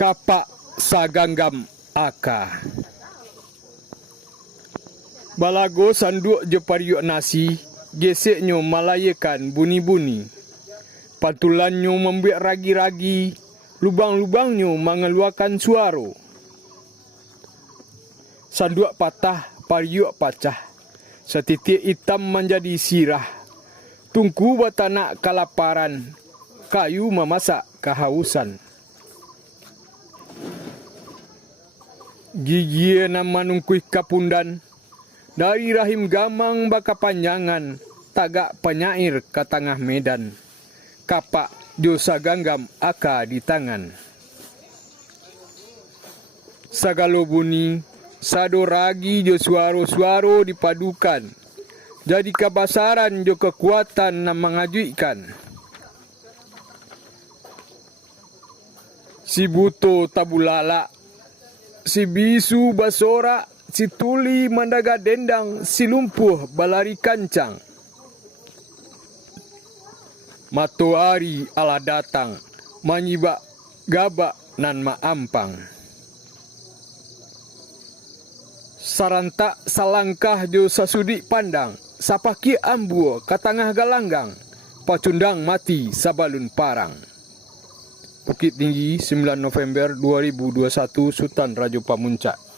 Kapak saganggam aka. Balago sanduk je pariuk nasi, geseknyo malayakan bunyi-bunyi. Patulannya membuat ragi-ragi, lubang-lubangnya mengeluarkan suara. Sanduk patah, pariuk pecah. Setitik hitam menjadi sirah. Tungku batanak kelaparan, kayu memasak kehausan. Gigi nama nungkuih kapundan, dari rahim gamang baka panjangan, tagak penyair ke tengah medan. Kapak dosa ganggam aka di tangan. Sagalo bunyi, sado ragi jo suaro-suaro dipadukan. Jadi kebasaran jo kekuatan yang mengajukan. Si buto tabulala, si bisu basora, si tuli mandaga dendang, si lumpuh balari kancang. Matahari ala datang, menyibak gabak nan maampang. Sarantak salangkah jo sasudi pandang, sapaki ambuo katangah galanggang, pacundang mati sabalun parang. Bukit Tinggi, 9 November 2021, Sutan Raja Pamuncak.